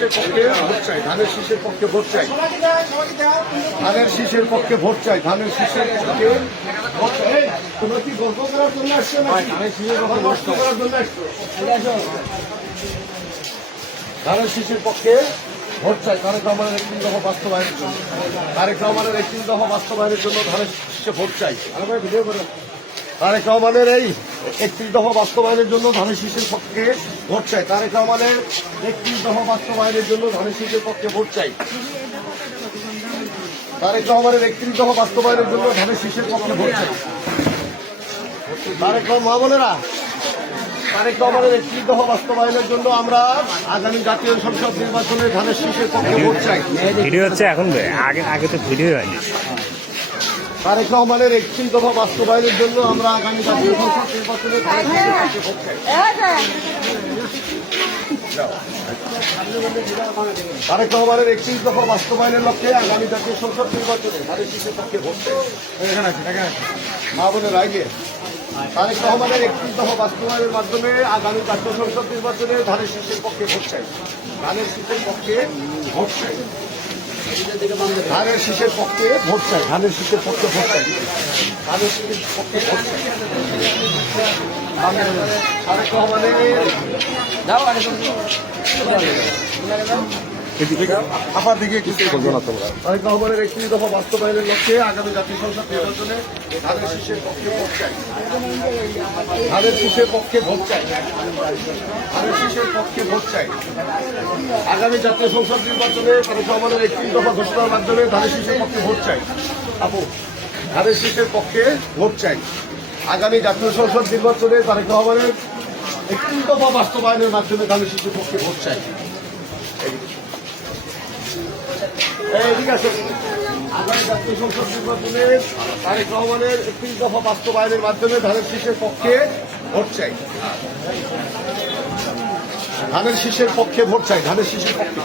শীষের পক্ষে ভোট চাই, ধানের শীষের পক্ষে ভোট চাই, ধানের শীষের পক্ষে ভোট চাই, ধানের শীষের পক্ষে ভোট চাই। তোমরা কি গল্প করার জন্য আসছো নাকি নষ্ট করার জন্য আসছো? ধানের শীষের পক্ষে ভোট চাই, তারেক রহমানের 31 দফা বাস্তবায়নের জন্য, তারেক রহমানের 31 দফা বাস্তবায়নের জন্য ধানের শীষে ভোট চাই। তারেক রহমানের এই 31 দফা বাস্তবায়নের জন্য ধানের শীষের পক্ষে ভোট চাই, তারেক রহমানের 31 দফা বাস্তবায়নের জন্য ধানের শীষের পক্ষে ভোট চাই, তারেক রহমানের 31 দফা বাস্তবায়নের জন্য ধানের শীষের পক্ষে ভোট চাই। তারেক রহমান, মা বোনেরা, তারেক রহমানের 31 দফা বাস্তবায়নের জন্য আমরা আগামী জাতীয় সংসদ নির্বাচনে ধানের শীষের পক্ষে ভোট চাই। ভিডিও হচ্ছে এখন, আগে তো ভিডিও হয়নি। তারেক রহমানের 31 দফা বাস্তবায়নের জন্য আমরা আগামী জাতীয় সংসদ নির্বাচনে ধানের শীষের পক্ষে ভোট চাই। তারেক রহমানের 31 দফা বাস্তবায়নের লক্ষ্যে আগামী জাতীয় সংসদ নির্বাচনে ধানের শীষের পক্ষে ভোট চাই। মা বোনের আগে তারেক রহমানের 31 দফা বাস্তবায়নের মাধ্যমে আগামী জাতীয় সংসদ নির্বাচনে ধানের শীষের পক্ষে ভোট চাই, ধানের শীষের পক্ষে ভোট চাই, ধানের শীষের পক্ষে ভোট চাই, ধানের শীষের পক্ষে ভোট চাই, ধানের শীষের পক্ষে ভোট চাই। তারেক রহমানের আপার দিকে কিছু বলবো না তোমরা। তারেক রহমানের 31 দফা বাস্তবায়নের লক্ষ্যে আগামী জাতীয় সংসদ নির্বাচনে ধানের শীষের পক্ষে ভোট চাই, ধানের শীষের পক্ষে ভোট চাই, ধানের শীষের পক্ষে ভোট চাই। আগামী জাতীয় সংসদ নির্বাচনে তারেক রহমানের 31 দফা ঘোষণার মাধ্যমে ধানের শীষের পক্ষে ভোট চাই। আপু, ধানের শীষের পক্ষে ভোট চাই। আগামী জাতীয় সংসদ নির্বাচনে তারেক রহমানের 31 দফা বাস্তবায়নের মাধ্যমে ধানের শীষের পক্ষে ভোট চাই। ঠিক আছে, আগামী জাতীয় সংসদ নির্বাচনে তারেক রহমানের 31 দফা বাস্তবায়নের মাধ্যমে ধানের শীষের পক্ষে ভোট চাই, ধানের শীষের পক্ষে ভোট চাই, ধানের শীষের পক্ষে।